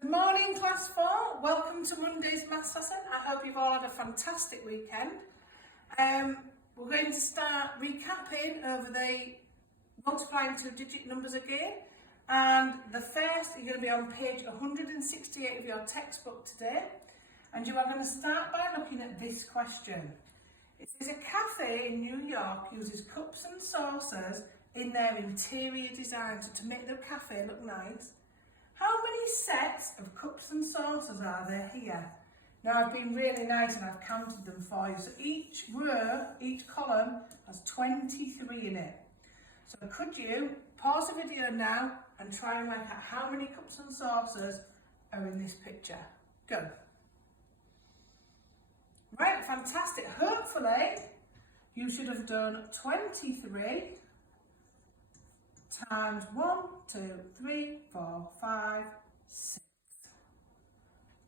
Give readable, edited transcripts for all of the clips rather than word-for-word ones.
Good morning, Class 4. Welcome to Monday's maths lesson. I hope you've all had a fantastic weekend. We're going to start recapping over the multiplying two-digit numbers again. And the first, you're going to be on page 168 of your textbook today. And you are going to start by looking at this question. It says a cafe in New York uses cups and saucers in their interior design to make the cafe look nice. How many sets of cups and saucers are there here? Now I've been really nice and I've counted them for you. So each row, each column has 23 in it. So could you pause the video now and try and work out how many cups and saucers are in this picture? Go. Right, fantastic. Hopefully you should have done 23 times 1, 2, 3, 4, 5, 6.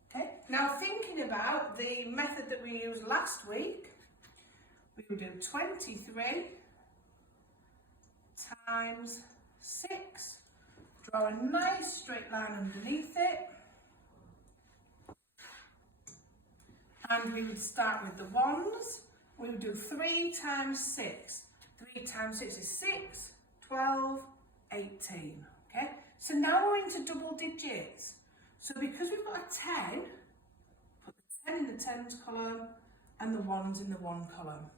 Okay, now thinking about the method that we used last week, we would do 23 times 6. Draw a nice straight line underneath it. And we would start with the ones. We would do 3 times 6. 3 times 6 is 6, 12, 18. Okay, so now we're into double digits. So because we've got a 10, put the 10 in the tens column and the ones in the 1 column.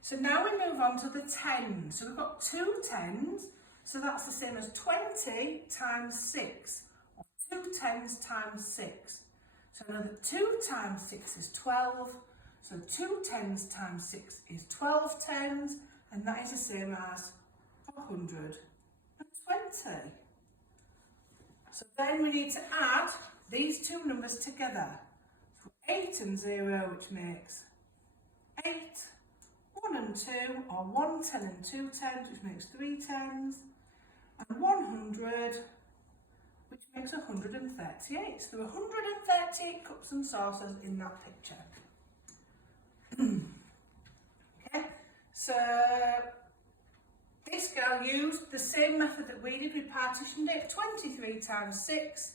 So now we move on to the tens. So we've got 2 tens, so that's the same as 20 times 6, or 2 tens times 6. So another 2 times 6 is 12, so 2 tens times 6 is 12 tens, and that is the same as 120. So then we need to add these two numbers together. So 8 and 0, which makes 8, 1 and 2, or 1 10 and 2 tens, which makes 3 tens, and 100, which makes 138. So 138 cups and saucers in that picture. Okay, so this girl used the same method that we did. We partitioned it 23 times 6,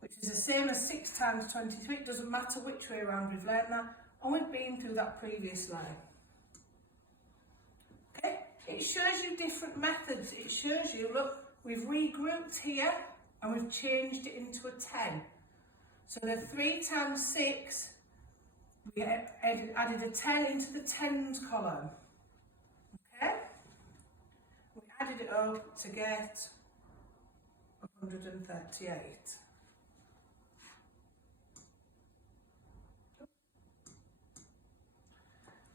which is the same as 6 times 23. It doesn't matter which way around, we've learned that, and we've been through that previously. Okay, it shows you different methods. It shows you, look, we've regrouped here and we've changed it into a 10. So the 3 times 6, we added a 10 into the tens column. Okay, we added it up to get 138.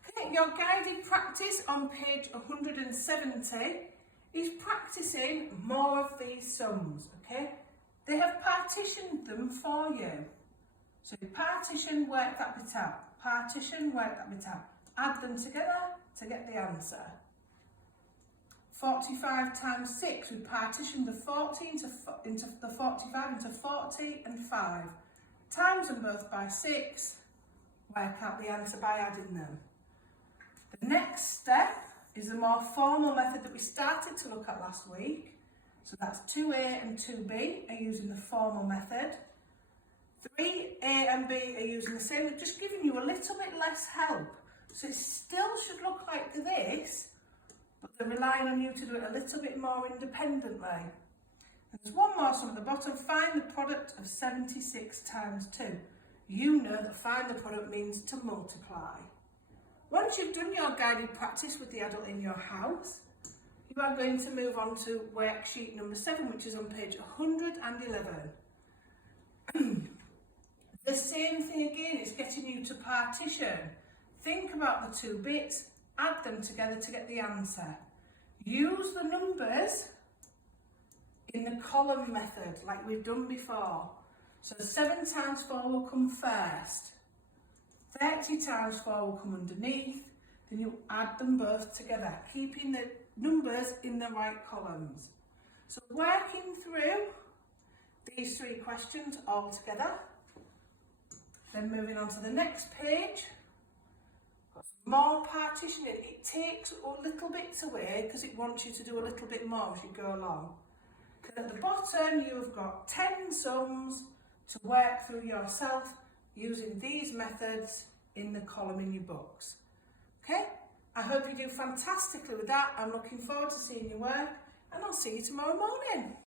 Okay, your guided practice on page 170 is practicing more of these sums, okay? They have partitioned them for you. So partition, work that bit out. Partition, work that bit out. Add them together to get the answer. 45 times 6, we partitioned the 40 into the 45 into 40 and 5. Times them both by 6, work out the answer by adding them. The next step is the more formal method that we started to look at last week. So that's 2a and 2b are using the formal method. 3a and b are using the same, they're just giving you a little bit less help. So it still should look like this, but they're relying on you to do it a little bit more independently. And there's one more sum at the bottom. Find the product of 76 times 2. You know that find the product means to multiply. Once you've done your guided practice with the adult in your house, you are going to move on to worksheet number 7, which is on page 111. The same thing again, it's getting you to partition. Think about the two bits, add them together to get the answer. Use the numbers in the column method like we've done before. So 7 times 4 will come first. 30 times 4 will come underneath, then you add them both together, keeping the numbers in the right columns. So working through these 3 questions all together, then moving on to the next page, got some more partitioning. It takes little bits away because it wants you to do a little bit more as you go along. At the bottom, you've got 10 sums to work through yourself using these methods in the column in your books. Okay? I hope you do fantastically with that. I'm looking forward to seeing your work, and I'll see you tomorrow morning.